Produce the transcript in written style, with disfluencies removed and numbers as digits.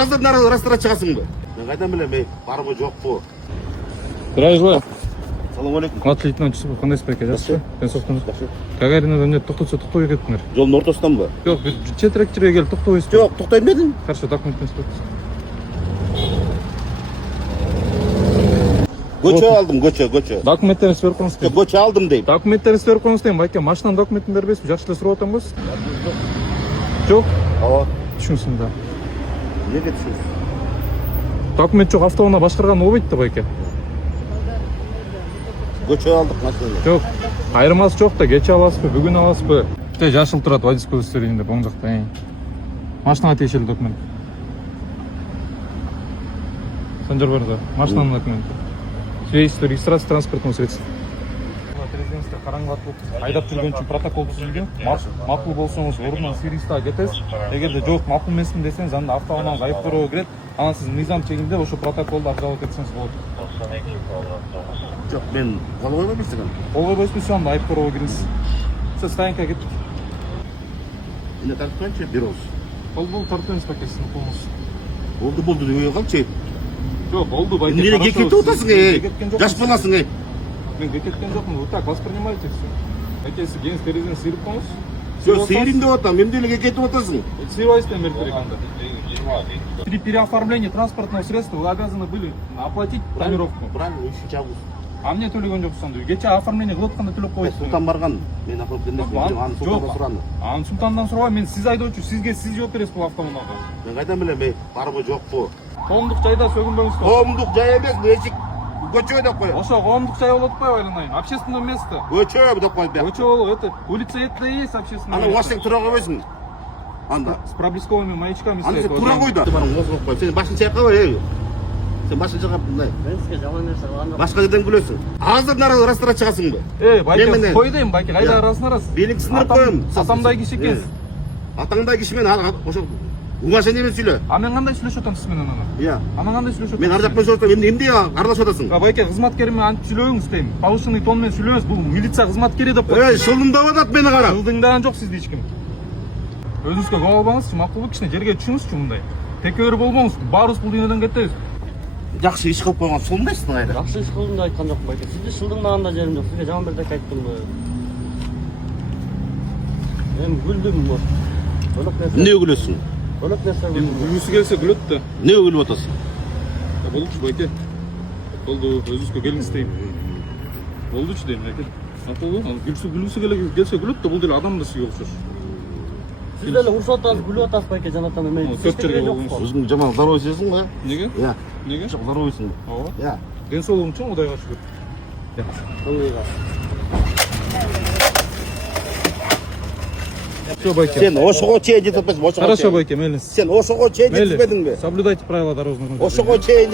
Азыр растрат чыгасыңбы? Мен кайдан билем, мен барбы жокпу? Здравия желаю. Салам алейкум. Младший лейтенант Чусупов, кандайсыз байке? Жақсы? Денсаулықтыңыз? Гагаринадан не тоқтатса тоқтай кетіңдер. Жолдун ортосунданбы? Жоқ, четірек жерге келіп тоқтайсыз. Жок, токтойм дедим. Хорошо, документтеріңізді беріңіз. Көчө алдым, көчө. Документтеріңізді беріп қойыңыз. Жок, көчө алдым дейм. Документтеріңізді беріп қойыңыз дейм, байке. Машинаның документін бербейсіз, жақсы эле сурап атам көз. Жоқ. Ооба. Түшүнсүң да. Эмнеге түшүнсүң? Документ жоқ, автоунаа башкарган болбойт да, байке. Көчө алдык машинаны. Жоқ. Айырмасы жоқ да, кече аласызбы, бүгүн аласызбы? Те жашыл турат, водительский удостоверениеде оң жакта. Машинага тиешелүү документ. Санжар барда, машинанын документи. Свидетельство регистрации транспортного средства. Резиденцияда караңгылатып айдап жүргөн үчүн протокол түзүлгөн. Макул болсоңуз ордунан сервистага кетесиз. Эгерде жок, макул эмесмин десеңиз, анда автоунааңыз айып көрүүгө кирет. Анан сиз мыйзам чегинде ошо протоколду обжаловать этсеңиз болот. Жок, мен кол койбоймун. Кол койбойсузбу, анда айып көрүүгө кириңиз. Сиз стоянкага кеттик. Эмне тартпайчы, бир ооз. Болду, тартыңыз пакетин полностью. Болду, дебей калчы. Жок, болду, байке. Эмне кекетип атасың, Жаш баласың, Мен кекеткен жокмун, вот так воспринимайте всё. Байке, сиз кеңиз терезени сыйрып коңуз. Жок, сейрим деп атам, эмне эле кекетип атасың? Сыйбайсыздар берип берек анда. При переоформлении транспортного средства вы обязаны были оплатить тонировку. Правильно, 3 август. А мне төлөгөн жоксуз анда. Кече оформление кылып атканда төлөп койсуз. Султан барган, мен оформлап бердим, аны Султандан сураны. Аны Султандан сурабай, мен сиз айдоочу, сизге сиз жооп бересиз бул автоунаага. Мен кайдан билем, мен барбы жокпу? Коомдук жайда сөгүнбөңүз. Коомдук жай эмес, эшик көчө деп коет. Ошо коомдук жай болуп атпайбы айланайын? Общественное место. Көчө деп коет. Көчө болуп, это улица это и есть общественное Аны место. ваштең тура койбойсуң. Анда. С проблесковыми маячками Аны стоит. сен тура кой да. Барың козгоп кой. Сен башын чайкабай, Сен башын чайкап мындай. Мен сизге жаман нерсе кылган жок. Башка жерден күлөсүң. Азыр растрат чыгасыңбы? Байке, кой дейм, байке, кайда арасын арас. Белиң сындырып коем. Атамдай киши экенсиз. Атаңдай киши менен ошо уважение менен сүйлө. А мен кандай сүйлөшүп атам сиз менен аны? Иә. Анан кандай сүйлөшүп атам? Мен ар жактан сөйлөп атам, эмне аралашып атасың? Байке, кызматкери менен антип сүйлөбөңүз дейм. Повышенный тон менен сүйлөбөңүз. Бул милиция кызматкери деп коет. Шылдыңдап атат мени карап. Шылдыңдаган жок сизди эч ким. Өзүңүзгө кол албаңызчы, макулбу, кичине жерге түшүңүзчү мындай. Текебер болбоңуз, баарыбыз бул дүйнөдөн кетебиз. Жакшы иш кылып койгон сондайсың кайда? Жакшы иш кылдым деп айткан жокмун байке. Сизди шылдыңдаганда жерим жок. Сизге жаман бердек айттымбы. Мен күлдүм бу. Эмне күлөсүң? Бөлөк нерсе Эми күлдүм. күлгүсү келсе күлөт да. Эмне күлүп атасың? Болдучу байке. Болду, өзүңүзгө келиңиз дейм. Болдучу дейм байке. Атылды. Күлгүсү келсе күлөт да, бул деле адам да сизге окшош. Сиз деле урушуп атасыз, күлүп атасыз байке жанатан эме. Төрт жерге болгонсуз. Өзүң жаман здоровый сезиң го? Неге? Иә. Неге? Жок, здоровыйсың. Ооба. Иә. Ден соолугум чоң, Кудайга шүгүр. Всё, байке. Сен ошого чейин жетип атпайсың, ошого. Хорошо, байке, мейлиңиз. Сен ошого чейин жетпедиңби? Соблюдайте правила дорожного движения. Ошого чейин